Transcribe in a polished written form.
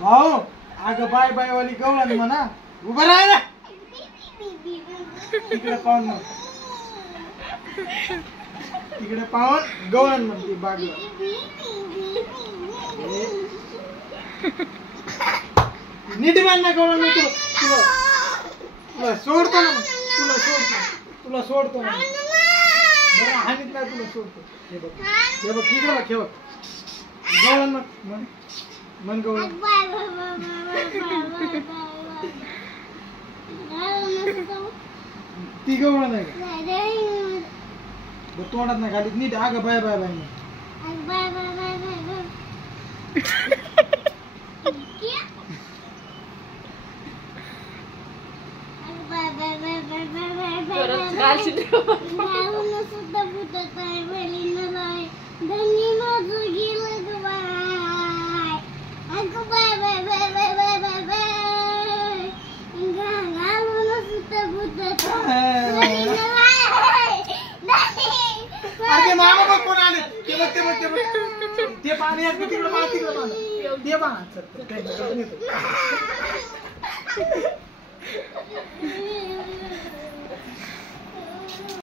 भाऊ अगं bye bye वाली गवळण म्हणा उभं राहा ना तिकडे पाहून मग तिकडे पाहून गवळण म्हणते बागला नीट मान ना गवळण मी तुला सोडतो ना तुला सोडतो ना बरं हानीत नाही तुला सोडतो हे बघ तिकडे बघ हे बघ गवळण मग मन गवळण ती गवळण आहे का तोंडात नाही खाली नीट अगं बाय बाय बाय अरे मामा बघ कोण आले ते बघ ते पाणी आहे तिकडे मला तिकडे ते बघ चल